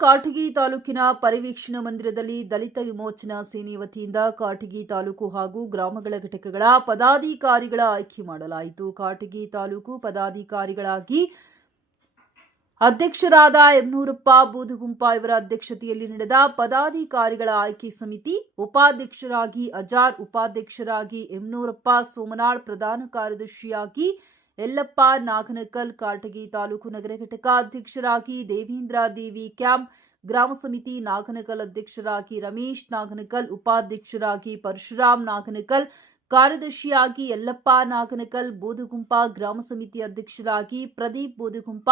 ಕಾಟಗಿ ತಾಲೂಕಿನ ಪರಿವೀಕ್ಷಣಾ ಮಂದಿರದಲ್ಲಿ ದಲಿತ ವಿಮೋಚನಾ ಸೇನೆ ವತಿಯಿಂದ ಕಾಟಗಿ ತಾಲೂಕು ಹಾಗೂ ಗ್ರಾಮಗಳ ಘಟಕಗಳ ಪದಾಧಿಕಾರಿಗಳ ಆಯ್ಕೆ ಮಾಡಲಾಯಿತು. ಕಾಟಗಿ ತಾಲೂಕು ಪದಾಧಿಕಾರಿಗಳಾಗಿ ಅಧ್ಯಕ್ಷರಾದ ಎಂನೂರಪ್ಪ ಬೂದುಗುಂಪ ಇವರ ಅಧ್ಯಕ್ಷತೆಯಲ್ಲಿ ನಡೆದ ಪದಾಧಿಕಾರಿಗಳ ಆಯ್ಕೆ ಸಮಿತಿ ಉಪಾಧ್ಯಕ್ಷರಾಗಿ ಅಜಾರ್, ಉಪಾಧ್ಯಕ್ಷರಾಗಿ ಎಂನೂರಪ್ಪ ಸೋಮನಾಳ್, ಪ್ರಧಾನ ಕಾರ್ಯದರ್ಶಿಯಾಗಿ ಯಲ್ಲಪ್ಪ, ನಾಗನಕಲ್, ಕಾಟಗಿ ತಾಲೂಕು ನಗರ ಘಟಕ ಅಧ್ಯಕ್ಷರಾಗಿ ದೇವೇಂದ್ರ ದೇವಿ ಕ್ಯಾಂಪ್, ಗ್ರಾಮ ಸಮಿತಿ ನಾಗನಕಲ್ ಅಧ್ಯಕ್ಷರಾಗಿ ರಮೇಶ್, ನಾಗನಕಲ್ ಉಪಾಧ್ಯಕ್ಷರಾಗಿ ಪರಶುರಾಮ್ ನಾಗನಕಲ್ ಕಾರ್ಯದರ್ಶಿಯಾಗಿ ಯಲ್ಲಪ್ಪ, ನಾಗನಕಲ್ ಬೋಧಗುಂಪ, ಗ್ರಾಮ ಸಮಿತಿ ಅಧ್ಯಕ್ಷರಾಗಿ ಪ್ರದೀಪ್ ಬೋಧಗುಂಪ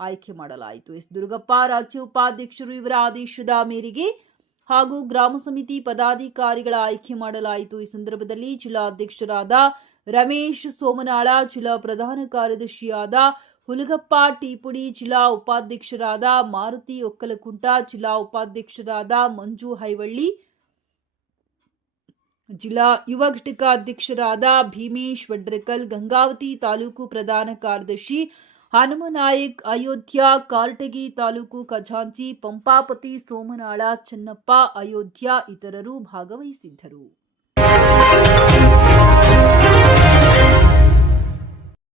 ಆಯ್ಕೆ ಮಾಡಲಾಯಿತು. ಎಸ್ ದುರ್ಗಪ್ಪ, ರಾಜ್ಯ ಉಪಾಧ್ಯಕ್ಷರು ಇವರ ಆದೇಶದ ಮೇರೆಗೆ ಹಾಗೂ ಗ್ರಾಮ ಸಮಿತಿ ಪದಾಧಿಕಾರಿಗಳ ಆಯ್ಕೆ ಮಾಡಲಾಯಿತು. ಈ ಸಂದರ್ಭದಲ್ಲಿ ಜಿಲ್ಲಾ ಅಧ್ಯಕ್ಷರಾದ ರಮೇಶ್ ಸೋಮನಾಳ ಜಿಲ್ಲಾ ಪ್ರಧಾನ ಕಾರ್ಯದರ್ಶಿಯಾದ ಹುಲಗಪ್ಪ ಟೀಪುಡಿ ಜಿಲ್ಲಾ ಉಪಾಧ್ಯಕ್ಷರಾದ ಮಾರುತಿ ಒಕ್ಕಲಕುಂಟ ಜಿಲ್ಲಾ ಉಪಾಧ್ಯಕ್ಷರಾದ ಮಂಜು ಹೈವಳ್ಳಿ, ಜಿಲ್ಲಾ ಯುವ ಘಟಕ ಅಧ್ಯಕ್ಷರಾದ ಭೀಮೇಶ್ ವಡ್ರಕಲ್, ಗಂಗಾವತಿ ತಾಲೂಕು ಪ್ರಧಾನ ಕಾರ್ಯದರ್ಶಿ ಹನುಮನಾಯಕ್ ಅಯೋಧ್ಯ ಕಾರ್ಟಗಿ ತಾಲೂಕು ಖಜಾಂಚಿ, ಪಂಪಾಪತಿ ಸೋಮನಾಳ, ಚೆನ್ನಪ್ಪ, ಅಯೋಧ್ಯ ಇತರರು ಭಾಗವಹಿಸಿದ್ದರು.